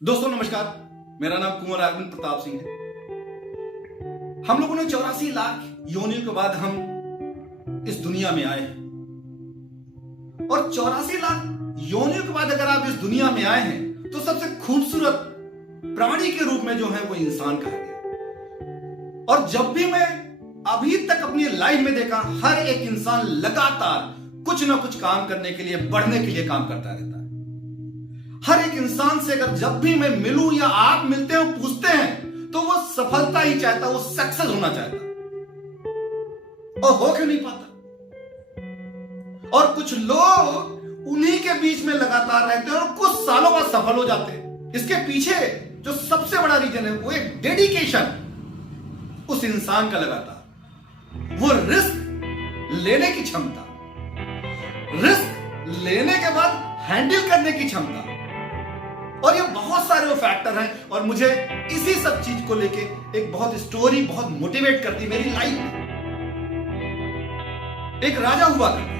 दोस्तों नमस्कार, मेरा नाम कुंवर अरविंद प्रताप सिंह है। हम लोगों ने 84 लाख योनियों के बाद हम इस दुनिया में आए हैं और 84 लाख योनियों के बाद अगर आप इस दुनिया में आए हैं तो सबसे खूबसूरत प्राणी के रूप में जो है वो इंसान कहा गया। और जब भी मैं अभी तक अपनी लाइफ में देखा, हर एक इंसान लगातार कुछ ना कुछ काम करने के लिए, बढ़ने के लिए काम करता रहता है। हर एक इंसान से अगर जब भी मैं मिलूं या आप मिलते हो, पूछते हैं, तो वो सफलता ही चाहता, वो सक्सेस होना चाहता, और हो क्यों नहीं पाता। और कुछ लोग उन्हीं के बीच में लगातार रहते हैं और कुछ सालों बाद सफल हो जाते हैं। इसके पीछे जो सबसे बड़ा रीजन है वो एक डेडिकेशन उस इंसान का लगातार, वो रिस्क लेने की क्षमता, रिस्क लेने के बाद हैंडल करने की क्षमता, और ये बहुत सारे वो फैक्टर हैं। और मुझे इसी सब चीज को लेके एक बहुत स्टोरी बहुत मोटिवेट करती मेरी लाइफ में। एक राजा हुआ करता,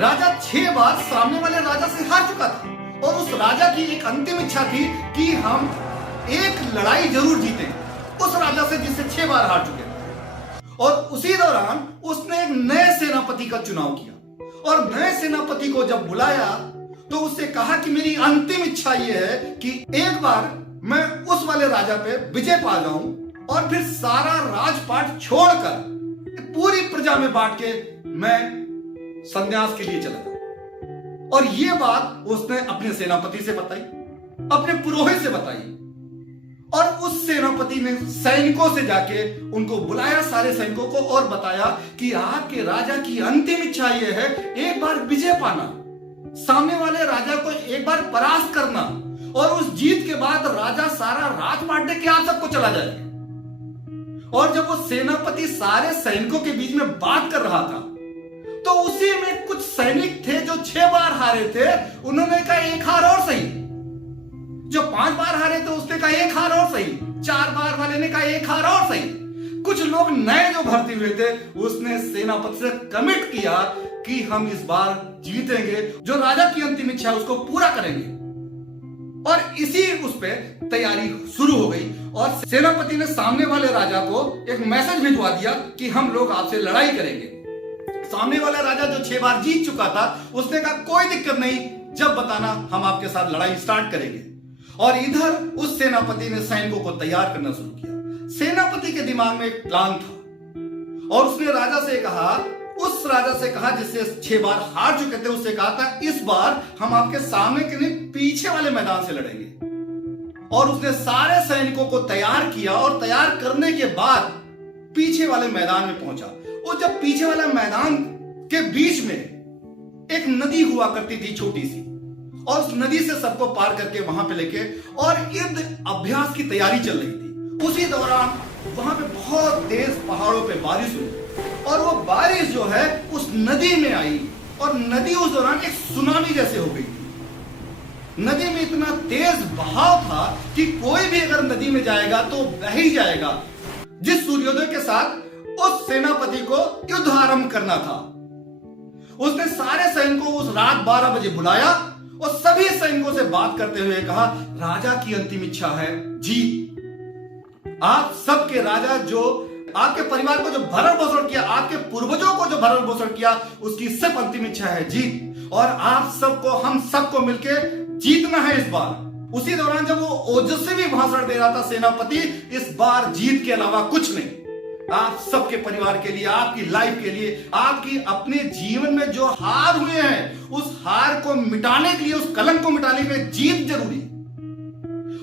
राजा 6 बार सामने वाले राजा से हार चुका था और उस राजा की एक अंतिम इच्छा थी कि हम एक लड़ाई जरूर जीतें उस राजा से जिससे 6 बार हार चुके थे। और उसी दौरान उसने एक नए सेनापति का चुनाव किया और नए सेनापति को जब बुलाया तो उससे कहा कि मेरी अंतिम इच्छा यह है कि एक बार मैं उस वाले राजा पे विजय पा जाऊं और फिर सारा राजपाट छोड़कर पूरी प्रजा में बांट के मैं संन्यास के लिए चला जाऊं। और ये बात उसने अपने सेनापति से बताई, अपने पुरोहित से बताई, और उस सेनापति ने सैनिकों से जाके उनको बुलाया, सारे सैनिकों को, और बताया कि आपके राजा की अंतिम इच्छा यह है एक बार विजय पाना, सामने वाले राजा को एक बार परास्त करना, और उस जीत के बाद राजा सारा राज बांटने के आप सबको चला जाएगा। और जब वो सेनापति सारे सैनिकों के बीच में बात कर रहा था तो उसी में कुछ सैनिक थे जो 6 बार हारे थे, उन्होंने कहा एक हार और सही। जो 5 बार हारे थे उसने कहा एक हार और सही। 4 बार वाले ने कहा एक हार और सही। कुछ लोग नए जो भर्ती हुए थे उसने सेनापति से कमिट किया कि हम इस बार जीतेंगे, जो राजा की अंतिम इच्छा है उसको पूरा करेंगे। और इसी उस पे तैयारी शुरू हो गई और सेनापति ने सामने वाले राजा को एक मैसेज भिजवा दिया कि हम लोग आपसे लड़ाई करेंगे। सामने वाला राजा जो 6 बार जीत चुका था उसने कहा कोई दिक्कत नहीं, जब बताना हम आपके साथ लड़ाई स्टार्ट करेंगे। और इधर उस सेनापति ने सैनिकों को तैयार करना शुरू किया। सेनापति के दिमाग में एक प्लान था और उसने राजा से कहा, उस राजा से कहा जिससे 6 बार हार चुके थे, उससे कहा था इस बार हम आपके सामने के नहीं पीछे वाले मैदान से लड़ेंगे। और उसने सारे सैनिकों को तैयार किया और तैयार करने के बाद पीछे वाले मैदान में पहुंचा। और जब पीछे वाले मैदान के बीच में एक नदी हुआ करती थी छोटी सी, और उस नदी से सबको पार करके वहां पे लेके और युद्ध अभ्यास की तैयारी चल रही थी। उसी दौरान वहां पे बहुत तेज पहाड़ों पे बारिश हुई और वो बारिश जो है उस नदी में आई और नदी उस दौरान एक सुनामी जैसे हो गई थी। नदी में इतना तेज बहाव था कि कोई भी अगर नदी में जाएगा तो बह ही जाएगा। जिस सूर्योदय के साथ उस सेनापति को युद्ध आरंभ करना था, उसने सारे सैनिकों को उस रात 12 बजे बुलाया और सभी सैनिकों से बात करते हुए कहा, राजा की अंतिम इच्छा है जी, आप सबके राजा जो आपके परिवार को जो भरण पोषण किया, आपके पूर्वजों को जो भरण पोषण किया, उसकी सिर्फ अंतिम इच्छा है जीत, और आप सबको, हम सबको मिलके जीतना है इस बार। उसी दौरान जब वो ओजस्वी भाषण दे रहा था सेनापति, इस बार जीत के अलावा कुछ नहीं, आप सबके परिवार के लिए, आपकी लाइफ के लिए, आपकी अपने जीवन में जो हार हुए हैं उस हार को मिटाने के लिए, उस कलंक को मिटाने के लिए जीत जरूरी।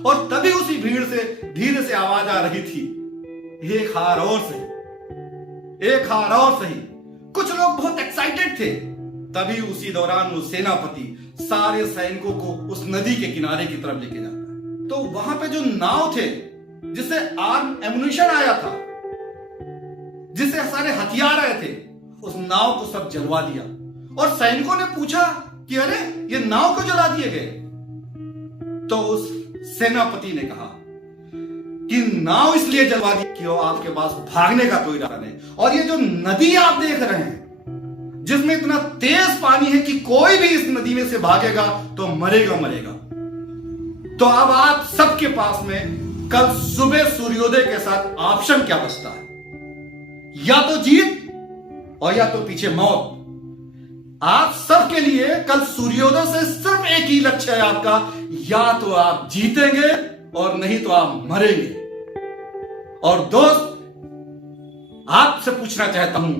और तभी उसी भीड़ से धीरे से आवाज आ रही थी, एक हार और सही, एक हार और सही। कुछ लोग बहुत एक्साइटेड थे। तभी उसी दौरान वो सेनापति सारे सैनिकों को उस नदी के किनारे की तरफ लेके जाता। तो वहां पे जो नाव थे जिससे आर्म एमुनिशन आया था, जिससे सारे हथियार आए थे, उस नाव को सब जलवा दिया। और सैनिकों ने पूछा कि अरे ये नाव क्यों जला दिए गए? तो उस सेनापति ने कहा कि नाव इसलिए जलवा दी कि आपके पास भागने का कोई रास्ता नहीं, और ये जो नदी आप देख रहे हैं जिसमें इतना तेज पानी है कि कोई भी इस नदी में से भागेगा तो मरेगा मरेगा। तो अब आप सबके पास में कल सुबह सूर्योदय के साथ ऑप्शन क्या बचता है? या तो जीत और या तो पीछे मौत। आप सबके लिए कल सूर्योदय से सिर्फ एक ही लक्ष्य है आपका, या तो आप जीतेंगे और नहीं तो आप मरेंगे। और दोस्त, आपसे पूछना चाहता हूं,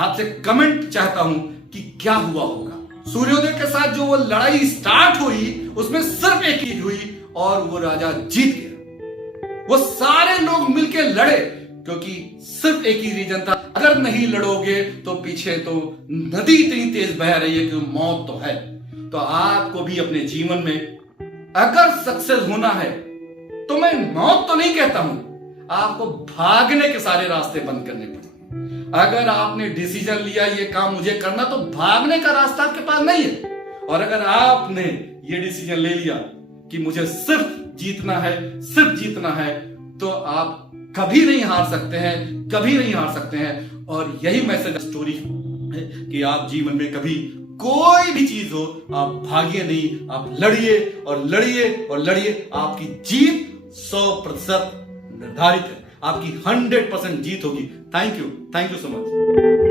आपसे कमेंट चाहता हूं कि क्या हुआ होगा। सूर्योदय के साथ जो वो लड़ाई स्टार्ट हुई उसमें सिर्फ एक ही हुई और वो राजा जीत गया। वो सारे लोग मिलके लड़े क्योंकि सिर्फ एक ही रीजन था, अगर नहीं लड़ोगे तो पीछे तो नदी इतनी तेज बह रही है कि मौत तो है। तो आपको भी अपने जीवन में अगर सक्सेस होना है तो मैं मौत तो नहीं कहता हूं, आपको भागने के सारे रास्ते बंद करने पड़ेंगे। अगर आपने डिसीजन लिया ये काम मुझे करना, तो भागने का रास्ता आपके पास नहीं है। और अगर आपने ये डिसीजन ले लिया कि मुझे सिर्फ जीतना है, सिर्फ जीतना है, तो आप कभी नहीं हार सकते हैं, कभी नहीं हार सकते हैं। और यही मैसेज स्टोरी है कि आप जीवन में कभी कोई भी चीज हो, आप भागिए नहीं, आप लड़िए और लड़िए और लड़िए। आपकी जीत 100% निर्धारित है, आपकी 100% जीत होगी। Thank you so much.